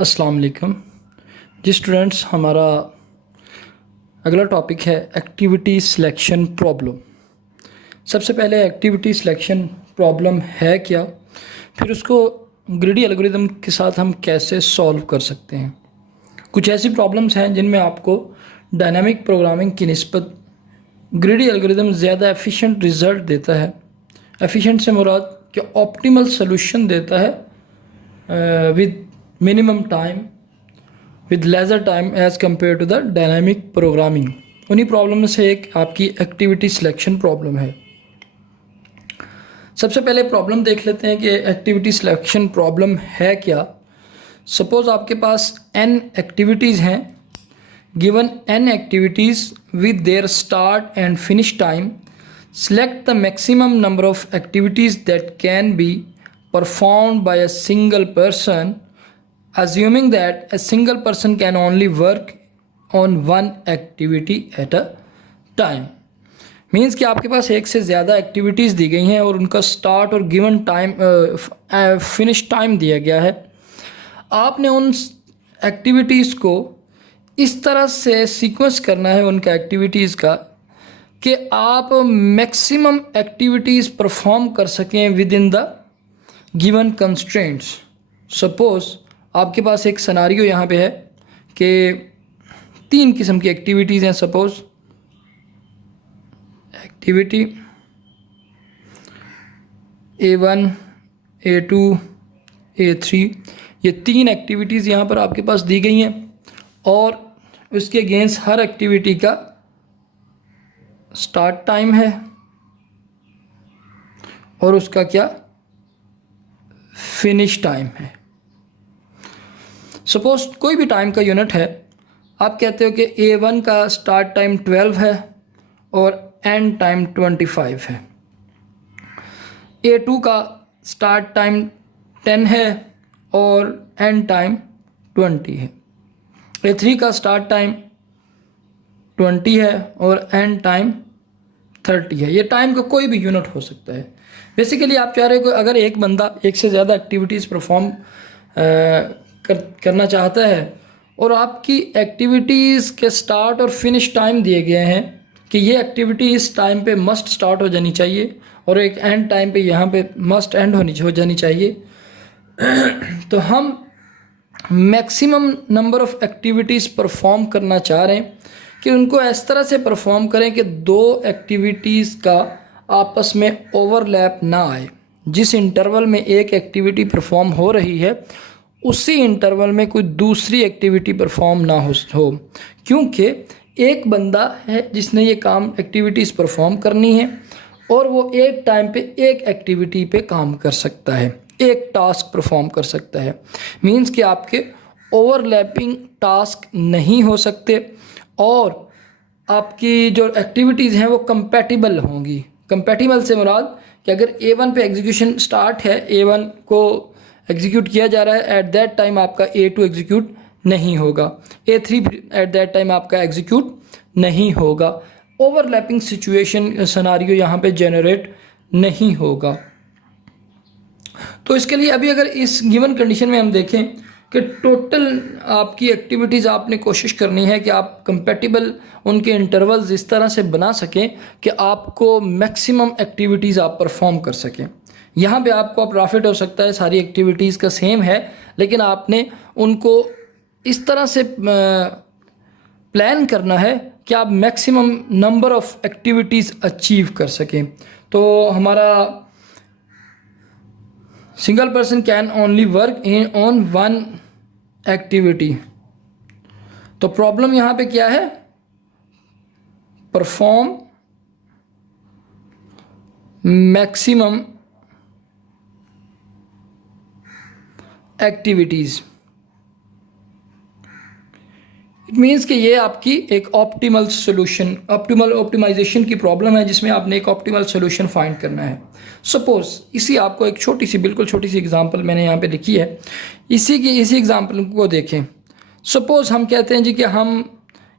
अस्सलाम वालेकुम जी स्टूडेंट्स। हमारा अगला टॉपिक है एक्टिविटी सिलेक्शन प्रॉब्लम। सबसे पहले एक्टिविटी सिलेक्शन प्रॉब्लम है क्या, फिर उसको ग्रीडी एल्गोरिदम के साथ हम कैसे सॉल्व कर सकते हैं। कुछ ऐसी प्रॉब्लम्स हैं जिनमें आपको डायनामिक प्रोग्रामिंग की निस्बत ग्रीडी एल्गोरिदम ज़्यादा एफिशिएंट रिज़ल्ट देता है। एफिशिएंट से मुराद कि ऑप्टिमल सोल्यूशन देता है with minimum time, with lesser time as compare to the dynamic programming. उन्हीं प्रॉब्लम में से एक आपकी एक्टिविटी सिलेक्शन प्रॉब्लम है। सबसे पहले प्रॉब्लम देख लेते हैं कि एक्टिविटी सिलेक्शन प्रॉब्लम है क्या। सपोज़ आपके पास n एक्टिविटीज़ हैं, given n activities with their start and finish time, select the maximum number of activities that can be performed by a single person, assuming that a single person can only work on one activity at a time। Means कि आपके पास एक से ज़्यादा activities दी गई हैं और उनका start और गिवन टाइम फिनिश टाइम दिया गया है। आपने उन एक्टिविटीज़ को इस तरह से सीक्वेंस करना है उनका एक्टिविटीज़ का कि आप मैक्सिमम एक्टिविटीज़ परफॉर्म कर सकें with in the given constraints. Suppose आपके पास एक सिनारियो यहाँ पे है कि 3 किस्म की एक्टिविटीज़ हैं। Suppose activity A1, A2, A3, ये 3 एक्टिविटीज़ यहाँ पर आपके पास दी गई हैं और उसके अगेंस्ट हर एक्टिविटी का स्टार्ट टाइम है और उसका क्या फिनिश टाइम है। सपोज कोई भी टाइम का यूनिट है, आप कहते हो कि A1 का स्टार्ट टाइम 12 है और एंड टाइम 25 है। A2 का स्टार्ट टाइम 10 है और एंड टाइम 20 है। A3 का स्टार्ट टाइम 20 है और एंड टाइम 30 है। ये टाइम का कोई भी यूनिट हो सकता है। बेसिकली आप चाह रहे हो कि अगर एक बंदा एक से ज़्यादा एक्टिविटीज़ परफॉर्म करना चाहता है और आपकी एक्टिविटीज़ के स्टार्ट और फिनिश टाइम दिए गए हैं कि ये एक्टिविटी इस टाइम पे मस्ट स्टार्ट हो जानी चाहिए और एक एंड टाइम पे यहाँ पे मस्ट एंड हो जानी चाहिए, तो हम maximum number of activities perform करना चाह रहे हैं कि उनको इस तरह से परफॉर्म करें कि 2 एक्टिविटीज़ का आपस में ओवरलैप ना आए। जिस इंटरवल में एक एक्टिविटी परफॉर्म हो रही है उसी इंटरवल में कोई दूसरी एक्टिविटी परफॉर्म ना हो, क्योंकि एक बंदा है जिसने ये काम एक्टिविटीज़ परफॉर्म करनी है और वो एक टाइम पे एक एक्टिविटी पे काम कर सकता है, एक टास्क परफॉर्म कर सकता है। मीन्स कि आपके ओवरलैपिंग टास्क नहीं हो सकते और आपकी जो एक्टिविटीज़ हैं वो कंपैटिबल होंगी। कंपैटिबल से मुराद कि अगर A1 पे एग्जीक्यूशन स्टार्ट है, A1 को एग्जीक्यूट किया जा रहा है, एट दैट टाइम आपका A2 एग्जीक्यूट नहीं होगा, A3 एट दैट टाइम आपका एग्जीक्यूट नहीं होगा। ओवरलैपिंग सिचुएशन सिनेरियो यहाँ पे जनरेट नहीं होगा। तो इसके लिए अभी अगर इस गिवन कंडीशन में हम देखें कि टोटल आपकी एक्टिविटीज़ आपने कोशिश करनी है कि आप कंपैटिबल उनके इंटरवल्स इस तरह से बना सकें कि आपको मैक्सिमम एक्टिविटीज़ आप परफॉर्म कर सकें। यहाँ पे आपको प्रॉफिट हो सकता है, सारी एक्टिविटीज़ का सेम है, लेकिन आपने उनको इस तरह से प्लान करना है कि आप maximum number of activities achieve कर सकें। तो हमारा single person can only work on one activity. तो प्रॉब्लम यहाँ पे क्या है, perform maximum activities. It means कि ये आपकी एक ऑप्टिमल सोल्यूशन, ऑप्टिमाइजेशन की प्रॉब्लम है जिसमें आपने एक ऑप्टिमल सोल्यूशन फाइंड करना है। सपोज़ इसी आपको एक छोटी सी, बिल्कुल छोटी सी एग्जांपल मैंने यहाँ पे लिखी है, इसी एग्जांपल को देखें। सपोज़ हम कहते हैं जी कि हम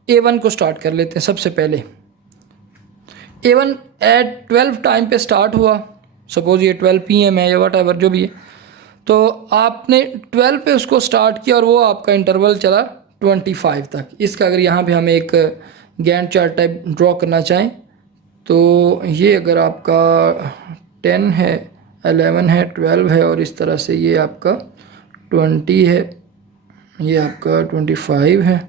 A1 को स्टार्ट कर लेते हैं। सबसे पहले A1 एट 12 टाइम पे स्टार्ट हुआ। सपोज़ ये 12 PM है या वट एवर जो भी है, तो आपने 12 पे उसको स्टार्ट किया और वो आपका इंटरवल चला 25 तक। इसका अगर यहाँ पे हम एक गैंट चार्ट टाइप ड्रॉ करना चाहें तो ये अगर आपका 10 है, 11 है, 12 है और इस तरह से ये आपका 20 है, ये आपका 25 है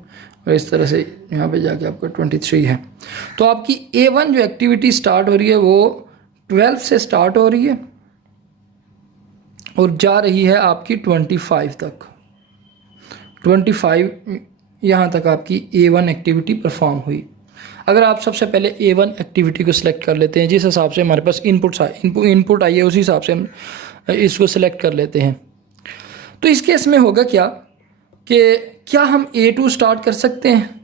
और इस तरह से यहाँ पे जाके आपका 23 है। तो आपकी A1 जो एक्टिविटी स्टार्ट हो रही है वो 12 से स्टार्ट हो रही है और जा रही है आपकी 25 तक। 25 यहाँ तक आपकी A1 एक्टिविटी परफॉर्म हुई। अगर आप सबसे पहले A1 एक्टिविटी को सिलेक्ट कर लेते हैं, जिस हिसाब से हमारे पास इनपुट आई है उसी हिसाब से हम इसको सिलेक्ट कर लेते हैं। तो इस केस में होगा क्या कि क्या हम A2 स्टार्ट कर सकते हैं?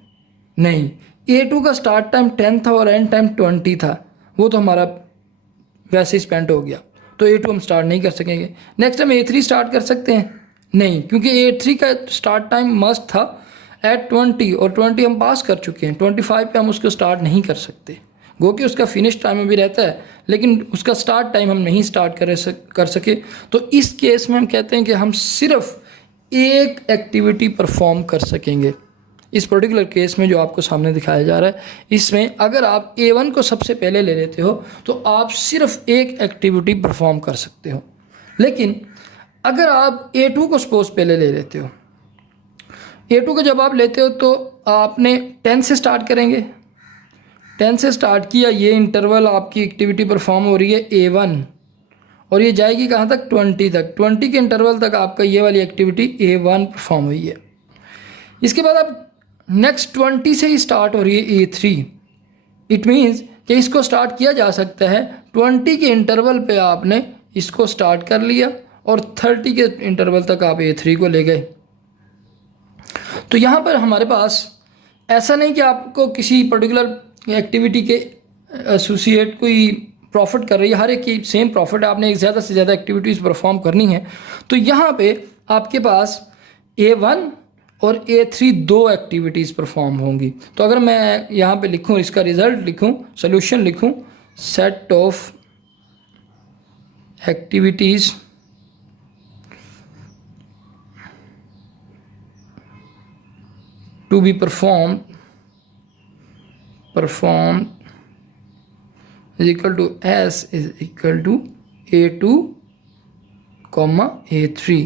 नहीं, A2 का स्टार्ट टाइम 10 था और एंड टाइम 20 था, वो तो हमारा वैसे ही स्पेंड हो गया, तो A2 हम स्टार्ट नहीं कर सकेंगे। नेक्स्ट हम A3 स्टार्ट कर सकते हैं? नहीं, क्योंकि A3 का स्टार्ट टाइम मस्ट था एट 20 और 20 हम पास कर चुके हैं। 25 पे हम उसको स्टार्ट नहीं कर सकते, गो कि उसका फिनिश टाइम भी रहता है लेकिन उसका स्टार्ट टाइम हम नहीं स्टार्ट कर सके। तो इस केस में हम कहते हैं कि हम सिर्फ एक एक्टिविटी परफॉर्म कर सकेंगे। इस पर्टिकुलर केस में जो आपको सामने दिखाया जा रहा है, इसमें अगर आप A1 को सबसे पहले ले लेते हो तो आप सिर्फ एक एक्टिविटी परफॉर्म कर सकते हो। लेकिन अगर आप A2 को सपोज पहले ले लेते हो, A2 को जब आप लेते हो तो आपने 10 से स्टार्ट करेंगे। 10 से स्टार्ट किया, ये इंटरवल आपकी एक्टिविटी परफॉर्म हो रही है A1 और ये जाएगी कहाँ तक? 20 तक। 20 के इंटरवल तक आपका ये वाली एक्टिविटी A1 परफॉर्म हुई है। इसके बाद अब नेक्स्ट 20 से ही स्टार्ट हो रही है A3। इट मीन्स कि इसको स्टार्ट किया जा सकता है 20 के इंटरवल पे आपने इसको स्टार्ट कर लिया और 30 के इंटरवल तक आप A3 को ले गए। तो यहाँ पर हमारे पास ऐसा नहीं कि आपको किसी पर्टिकुलर एक्टिविटी के एसोसिएट कोई प्रॉफिट कर रही है, हर एक की सेम प्रॉफिट है, आपने एक ज़्यादा से ज़्यादा एक्टिविटीज़ परफॉर्म करनी है। तो यहाँ पे आपके पास A1 और A3 दो एक्टिविटीज़ परफॉर्म होंगी। तो अगर मैं यहाँ पे लिखूँ, इसका रिज़ल्ट लिखूँ, सोल्यूशन लिखूँ, set of activities to be performed is equal to S is equal to A2, A3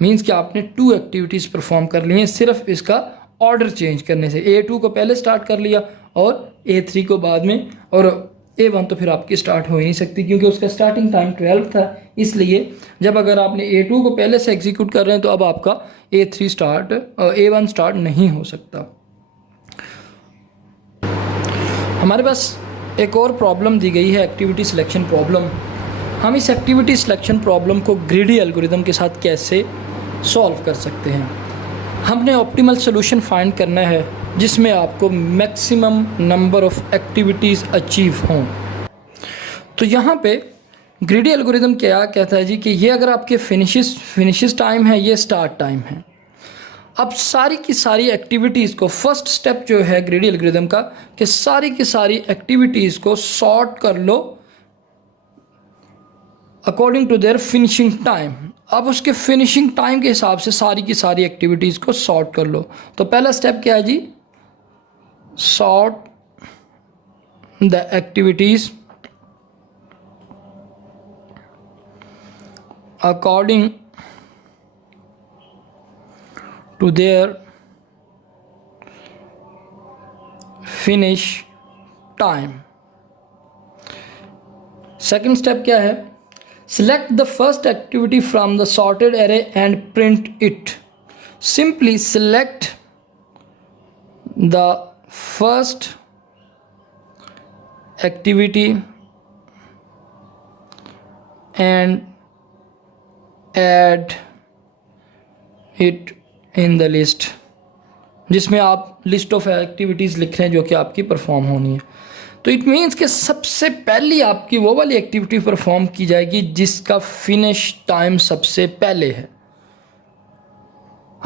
means कि आपने 2 एक्टिविटीज़ परफॉर्म कर ली हैं सिर्फ इसका ऑर्डर चेंज करने से। A2 को पहले स्टार्ट कर लिया और A3 को बाद में, और A1 तो फिर आपकी स्टार्ट हो ही नहीं सकती क्योंकि उसका स्टार्टिंग टाइम 12 था। इसलिए जब अगर आपने A2 को पहले से एग्जीक्यूट कर रहे हैं तो अब आपका A1 स्टार्ट नहीं हो सकता। हमारे पास एक और प्रॉब्लम दी गई है, एक्टिविटी सिलेक्शन प्रॉब्लम। हम इस एक्टिविटी सिलेक्शन प्रॉब्लम को ग्रीडी एल्गोरिदम के साथ कैसे सॉल्व कर सकते हैं? हमने ऑप्टिमल सोल्यूशन फाइंड करना है जिसमें आपको maximum number of activities achieve हों। तो यहाँ पे ग्रीडी एल्गोरिदम क्या कहता है जी कि ये अगर आपके फिनिशेस टाइम है, ये स्टार्ट टाइम है। अब सारी की सारी एक्टिविटीज़ को, फर्स्ट स्टेप जो है ग्रीडी एल्गोरिदम का, कि सारी की सारी एक्टिविटीज़ को सॉर्ट कर लो according to their finishing time. अब उसके फिनिशिंग टाइम के हिसाब से सारी की सारी एक्टिविटीज़ को सॉर्ट कर लो। तो पहला स्टेप क्या है जी? Sort the activities according to their finish time। Second step क्या है? select the first activity from the sorted array and print it। simply select the first activity and add it in the list, जिसमें आप list of activities लिख रहे हैं जो कि आपकी परफॉर्म होनी है। तो इट मीन्स कि सबसे पहली आपकी वो वाली एक्टिविटी परफॉर्म की जाएगी जिसका फिनिश टाइम सबसे पहले है।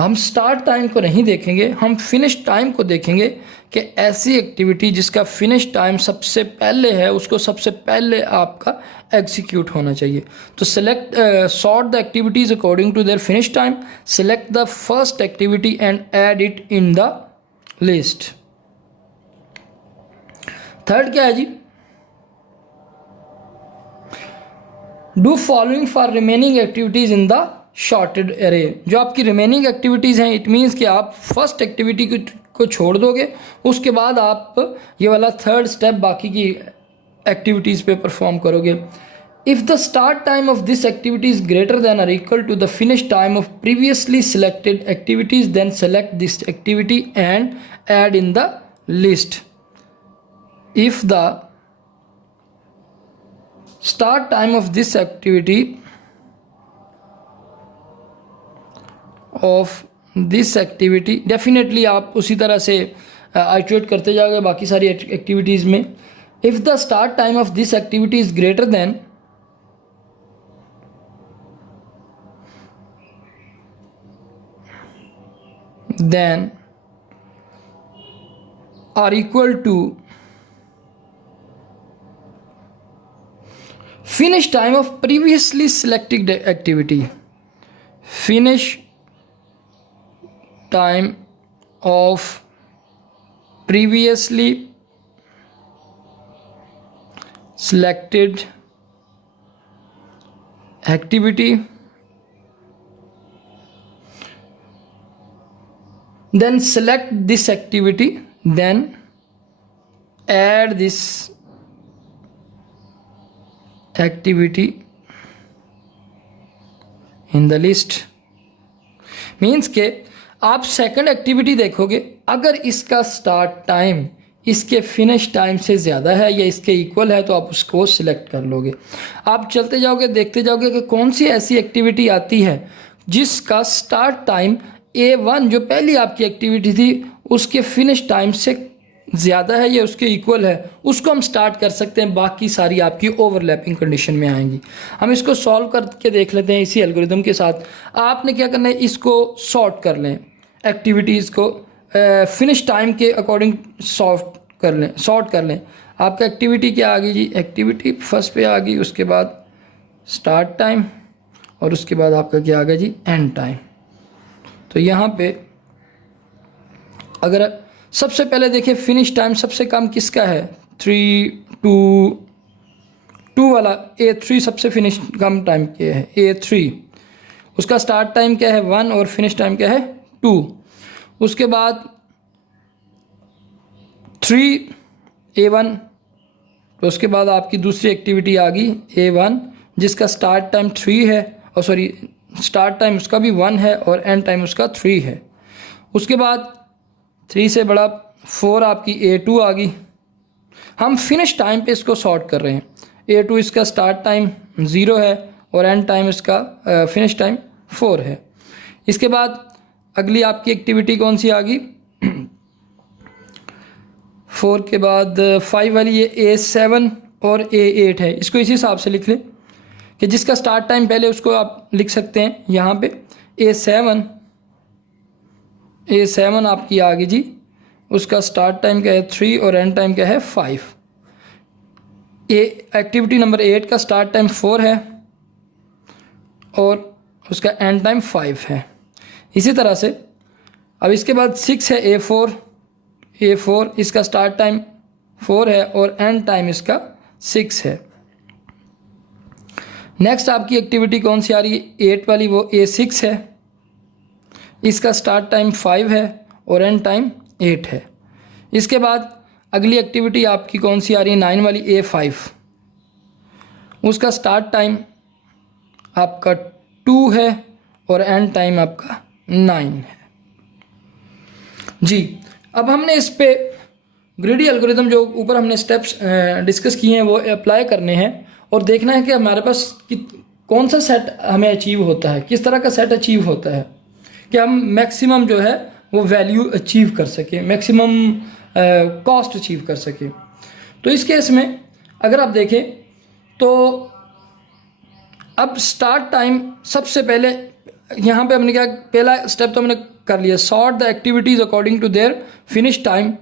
हम स्टार्ट टाइम को नहीं देखेंगे, हम फिनिश टाइम को देखेंगे कि ऐसी एक्टिविटी जिसका फिनिश टाइम सबसे पहले है उसको सबसे पहले आपका एग्जीक्यूट होना चाहिए। तो select sort the activities according to their finish time, select the first activity and add it in the list. Third क्या है जी? Do following for remaining activities in the sorted array. जो आपकी रिमेनिंग एक्टिविटीज़ हैं, it means कि आप first activity को छोड़ दोगे, उसके बाद आप ये वाला थर्ड स्टेप बाकी की एक्टिविटीज़ पे परफॉर्म करोगे। If the start time of this activity is greater than or equal to the finish time of previously selected activities, then select this activity and add in the list. If the start time of this activity definitely आप उसी तरह से iterate करते जाओगे बाकी सारी activities में। If the start time of this activity is greater than or equal to finish time of previously selected activity, finish time of previously selected activity, then select this activity, then add this activity in the list। Means के आप second activity देखोगे, अगर इसका start time इसके finish time से ज़्यादा है या इसके इक्वल है तो आप उसको सिलेक्ट कर लोगे। आप चलते जाओगे, देखते जाओगे कि कौन सी ऐसी एक्टिविटी आती है जिसका स्टार्ट टाइम A1 जो पहली आपकी एक्टिविटी थी उसके फिनिश टाइम से ज़्यादा है या उसके इक्वल है, उसको हम स्टार्ट कर सकते हैं। बाकी सारी आपकी ओवरलैपिंग कंडीशन में आएंगी। हम इसको सॉल्व करके देख लेते हैं इसी एल्गोरिदम के साथ। आपने क्या करना है, इसको सॉर्ट कर लें, एक्टिविटीज़ को फिनिश टाइम के अकॉर्डिंग सॉर्ट कर लें। आपका एक्टिविटी क्या आ गई जी? एक्टिविटी फर्स्ट पे आ गई, उसके बाद स्टार्ट टाइम और उसके बाद आपका क्या आ गया जी? And time. तो यहाँ पे अगर सबसे पहले देखिए फिनिश टाइम सबसे कम किसका है? 3, 2 वाला A3 सबसे फिनिश कम टाइम क्या है? A3। उसका स्टार्ट टाइम क्या है? 1 और फिनिश टाइम क्या है? 2। उसके बाद 3 A1, तो उसके बाद आपकी दूसरी एक्टिविटी आ गई A1 जिसका स्टार्ट टाइम 3 है, और सॉरी स्टार्ट टाइम उसका भी 1 है और एंड टाइम उसका 3 है। उसके बाद 3 से बड़ा 4 आपकी A2 आ गई। हम फिनिश टाइम पे इसको सॉर्ट कर रहे हैं। A2 इसका स्टार्ट टाइम 0 है और एंड टाइम इसका फिनिश टाइम 4 है। इसके बाद अगली आपकी एक्टिविटी कौन सी आ गई? 4 के बाद 5 वाली ये A7 और A8 है। इसको इसी हिसाब से लिख लें कि जिसका स्टार्ट टाइम पहले उसको आप लिख सकते हैं यहाँ पे A7 आपकी आ गई जी। उसका स्टार्ट टाइम क्या है? 3 और एंड टाइम क्या है? 5। एक्टिविटी नंबर 8 का स्टार्ट टाइम 4 है और उसका एंड टाइम 5 है। इसी तरह से अब इसके बाद 6 है A4 इसका स्टार्ट टाइम 4 है और एंड टाइम इसका 6 है। नेक्स्ट आपकी एक्टिविटी कौन सी आ रही है? 8 वाली, वो A6 है। इसका स्टार्ट टाइम 5 है और एंड टाइम 8 है। इसके बाद अगली एक्टिविटी आपकी कौन सी आ रही है? 9 वाली A5। उसका स्टार्ट टाइम आपका 2 है और एंड टाइम आपका 9 है जी। अब हमने इस पे ग्रीडी एल्गोरिदम जो ऊपर हमने स्टेप्स डिस्कस किए हैं वो अप्लाई करने हैं और देखना है कि हमारे पास कौन सा सेट हमें अचीव होता है, किस तरह का सेट अचीव होता है कि हम मैक्सिमम जो है वो वैल्यू अचीव कर सकें, मैक्सिमम कॉस्ट अचीव कर सकें। तो इस केस में अगर आप देखें तो अब स्टार्ट टाइम सबसे पहले यहाँ पे हमने क्या, पहला स्टेप तो हमने कर लिया, sort the activities according to their finish time,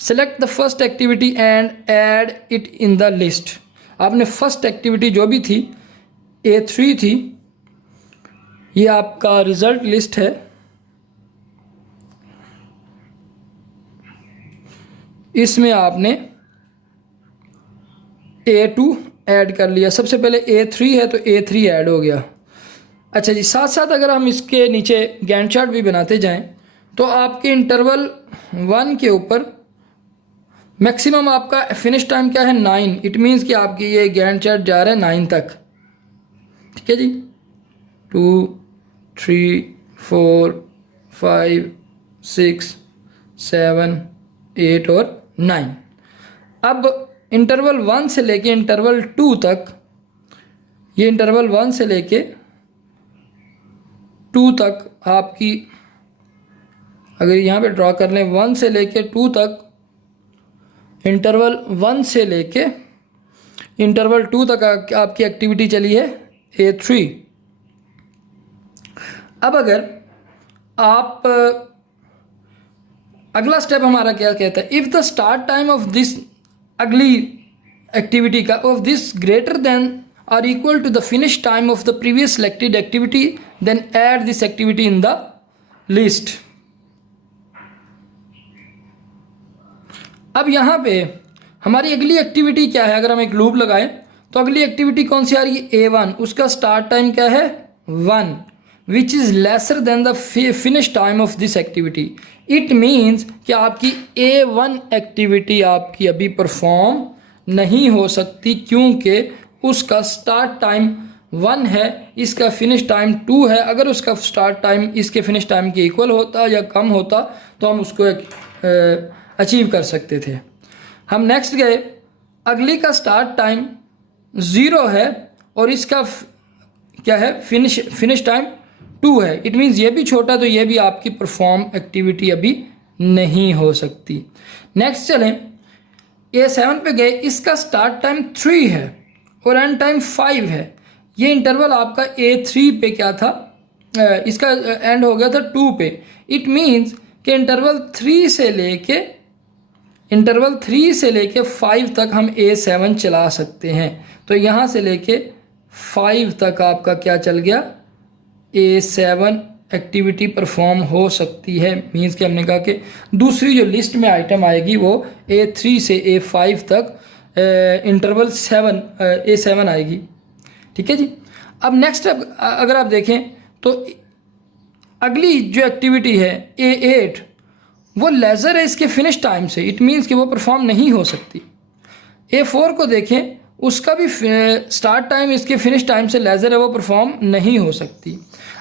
select the first activity and add it in the list. आपने फर्स्ट एक्टिविटी जो भी थी A3 थी, ये आपका रिजल्ट लिस्ट है, इसमें आपने A2 ऐड कर लिया। सबसे पहले A3 है तो A3 ऐड हो गया। अच्छा जी, साथ साथ अगर हम इसके नीचे गैंट चार्ट भी बनाते जाएं तो आपके इंटरवल 1 के ऊपर मैक्सिमम आपका फिनिश टाइम क्या है 9। इट मीन्स कि आपकी ये गैंट चार्ट जा रहा है 9 तक। ठीक है जी, 2 3 4 5 6 7 8 और 9। अब इंटरवल 1 से लेके इंटरवल 2 तक, ये इंटरवल 1 से लेके 2 तक आपकी, अगर यहाँ पे ड्रॉ कर लें 1 से लेके 2 तक, इंटरवल 1 से लेके इंटरवल 2 तक आपकी एक्टिविटी चली है A3। अब अगर आप अगला स्टेप हमारा क्या कहता है, if the start time of this, अगली एक्टिविटी का, of this greater than or equal to the finish time of the previous selected activity, then add this activity in the list। अब यहाँ पे हमारी अगली एक्टिविटी क्या है, अगर हम एक लूप लगाएं तो अगली एक्टिविटी कौन सी आ रही है A1, उसका स्टार्ट टाइम क्या है 1, which is lesser than the finish time of this activity. It means कि आपकी A1 एक्टिविटी आपकी अभी परफॉर्म नहीं हो सकती, क्योंकि उसका स्टार्ट टाइम 1 है, इसका फिनिश टाइम 2 है। अगर उसका स्टार्ट टाइम इसके फिनिश टाइम के इक्वल होता या कम होता तो हम उसको अचीव कर सकते थे। हम नेक्स्ट गए, अगली का स्टार्ट टाइम 0 है और इसका क्या है फिनिश टाइम 2 है। इट मीन्स ये भी छोटा, तो ये भी आपकी परफॉर्म एक्टिविटी अभी नहीं हो सकती। नेक्स्ट चलें, A7 पे गए, इसका स्टार्ट टाइम 3 है और एंड टाइम 5 है। ये इंटरवल आपका A3 पे क्या था, इसका एंड हो गया था 2 पे। इट मीन्स कि इंटरवल 3 से लेके 5 तक हम A7 चला सकते हैं। तो यहाँ से लेके 5 तक आपका क्या चल गया, A7 एक्टिविटी परफॉर्म हो सकती है। मीन्स कि हमने कहा कि दूसरी जो लिस्ट में आइटम आएगी वो A3 से A5 तक इंटरवल A7 आएगी। ठीक है जी। अब नेक्स्ट अगर आप देखें तो अगली जो एक्टिविटी है A8, वो लेज़र है इसके फिनिश टाइम से। इट मीन्स कि वो परफॉर्म नहीं हो सकती। A4 को देखें, उसका भी स्टार्ट टाइम इसके फिनिश टाइम से लेज़र है, वो परफॉर्म नहीं हो सकती।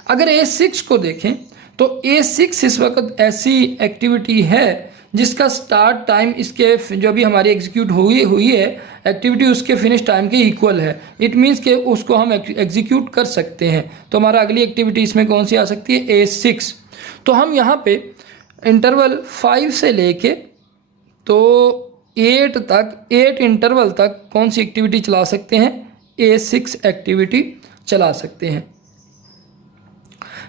अगर A6 को देखें तो A6 इस वक्त ऐसी एक्टिविटी है जिसका स्टार्ट टाइम इसके जो भी हमारी एग्जीक्यूट हुई है एक्टिविटी, उसके फिनिश टाइम के इक्वल है। इट मीन्स कि उसको हम एग्जीक्यूट कर सकते हैं। तो हमारा अगली एक्टिविटी इसमें कौन सी आ सकती है, A6। तो हम यहाँ पे इंटरवल 5 से लेके तो 8 तक, 8 इंटरवल तक कौन सी एक्टिविटी चला सकते हैं, A6 एक्टिविटी चला सकते हैं।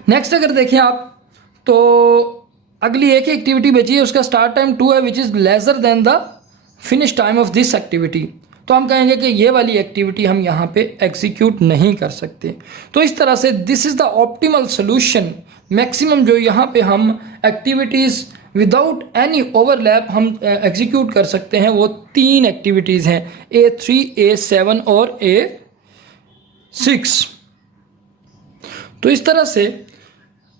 नेक्स्ट अगर देखें आप तो अगली एक एक्टिविटी बची है, उसका स्टार्ट टाइम 2 है, which is lesser than the finish time of this activity. तो हम कहेंगे कि ये वाली एक्टिविटी हम यहाँ पे एग्जीक्यूट नहीं कर सकते। तो इस तरह से this is the optimal solution. Maximum जो यहाँ पे हम एक्टिविटीज़ विदाउट एनी ओवरलैप हम एग्जीक्यूट कर सकते हैं, वो 3 एक्टिविटीज़ हैं, A3, A7 और A6। तो इस तरह से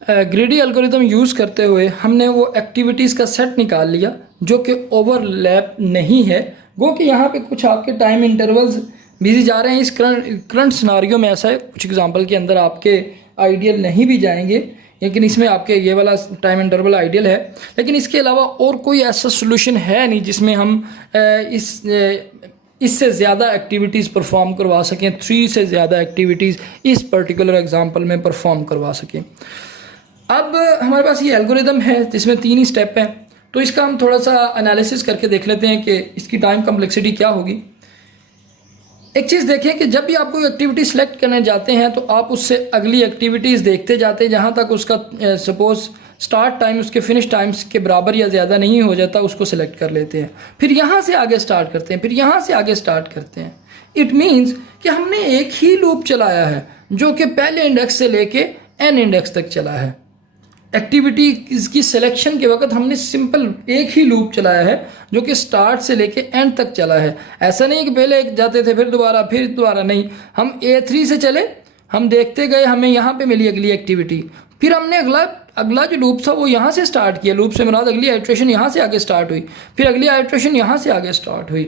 ग्रीडी एल्गोरिथम यूज़ करते हुए हमने वो एक्टिविटीज़ का सेट निकाल लिया जो कि ओवरलैप नहीं है। गो कि यहाँ पे कुछ आपके टाइम इंटरवल्स बिजी जा रहे हैं। इस करंट सिनारियो में ऐसा है, कुछ एग्जांपल के अंदर आपके आइडियल नहीं भी जाएंगे, लेकिन इसमें आपके ये वाला टाइम इंटरवल आइडियल है। लेकिन इसके अलावा और कोई ऐसा सोल्यूशन है नहीं जिसमें हम इससे ज़्यादा एक्टिविटीज़ परफॉर्म करवा सकें, 3 से ज़्यादा एक्टिविटीज़ इस पर्टिकुलर एग्जांपल में परफॉर्म करवा सकें। अब हमारे पास ये एल्गोरिदम है जिसमें 3 ही स्टेप हैं, तो इसका हम थोड़ा सा एनालिसिस करके देख लेते हैं कि इसकी टाइम कम्प्लेक्सिटी क्या होगी। एक चीज़ देखिए कि जब भी आप कोई एक्टिविटी सेलेक्ट करने जाते हैं तो आप उससे अगली एक्टिविटीज़ देखते जाते हैं, जहाँ तक उसका सपोज़ स्टार्ट टाइम उसके फिनिश टाइम्स के बराबर या ज़्यादा नहीं हो जाता, उसको सिलेक्ट कर लेते हैं, फिर यहाँ से आगे स्टार्ट करते हैं, फिर यहाँ से आगे स्टार्ट करते हैं। इट मीन्स कि हमने एक ही लूप चलाया है जो कि पहले इंडेक्स से लेके एन इंडेक्स तक चला है। एक्टिविटी इसकी सिलेक्शन के वक्त हमने सिंपल एक ही लूप चलाया है जो कि स्टार्ट से लेके एंड तक चला है। ऐसा नहीं कि पहले एक जाते थे फिर दोबारा नहीं, हम A3 से चले, हम देखते गए, हमें यहाँ पे मिली अगली एक्टिविटी, फिर हमने अगला जो लूप था वो यहाँ से स्टार्ट किया, लूप से मुराद अगली आइट्रेशन यहाँ से आगे स्टार्ट हुई, फिर अगली आइट्रेशन यहाँ से आगे स्टार्ट हुई।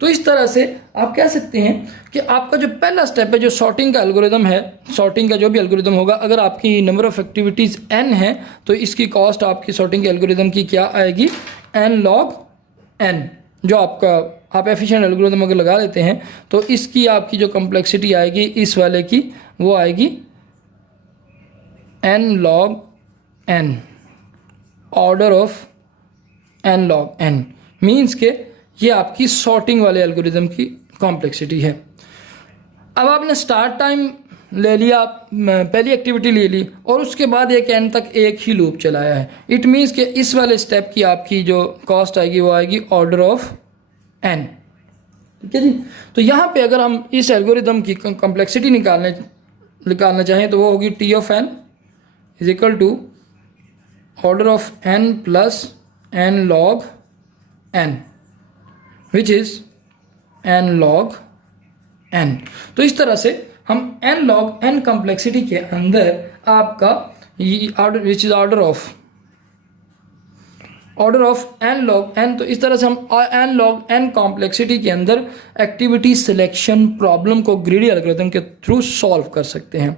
तो इस तरह से आप कह सकते हैं कि आपका जो पहला स्टेप है, जो सॉर्टिंग का एल्गोरिदम है, सॉर्टिंग का जो भी एल्गोरिदम होगा, अगर आपकी नंबर ऑफ एक्टिविटीज़ n है तो इसकी कॉस्ट आपकी सॉर्टिंग के एल्गोरिदम की क्या आएगी, n log n। जो आपका आप एफिशिएंट एल्गोरिदम अगर लगा लेते हैं तो इसकी आपकी जो कम्प्लेक्सिटी आएगी इस वाले की, वो आएगी n log n, order of n log n। Means के ये आपकी सॉर्टिंग वाले एल्गोरिदम की कॉम्प्लेक्सिटी है। अब आपने स्टार्ट टाइम ले लिया, पहली एक्टिविटी ले ली और उसके बाद एक एंड तक एक ही लूप चलाया है। इट मीन्स कि इस वाले स्टेप की आपकी जो कॉस्ट आएगी वो आएगी ऑर्डर ऑफ एन। ठीक है जी। तो यहाँ पे अगर हम इस एल्गोरिदम की कॉम्प्लेक्सिटी निकालना चाहें तो वो होगी T of n is equal to order of n plus n log n, which is n log n. तो इस तरह से हम एन लॉग एन कॉम्प्लेक्सिटी के अंदर आपका order which is order of n log n, तो इस तरह से हम एन लॉग एन कॉम्प्लेक्सिटी के अंदर एक्टिविटी सिलेक्शन प्रॉब्लम को ग्रीडी एल्गोरिथम के थ्रू सॉल्व कर सकते हैं।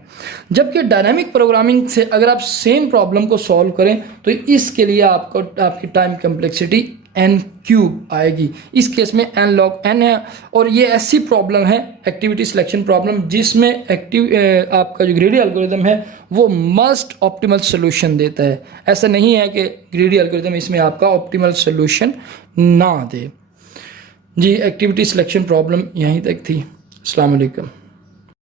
जबकि डायनामिक प्रोग्रामिंग से अगर आप सेम प्रॉब्लम को सॉल्व करें तो इसके लिए आपको आपकी टाइम कॉम्प्लेक्सिटी n क्यूब आएगी। इस केस में n log n है और ये ऐसी प्रॉब्लम है एक्टिविटी सिलेक्शन प्रॉब्लम जिसमें आपका जो ग्रीडी एल्गोरिथम है वो मस्ट ऑप्टिमल सोल्यूशन देता है। ऐसा नहीं है कि ग्रीडी एल्गोरिथम इसमें आपका ऑप्टिमल सोल्यूशन ना दे। जी, एक्टिविटी सिलेक्शन प्रॉब्लम यहीं तक थी। अस्सलाम वालेकुम।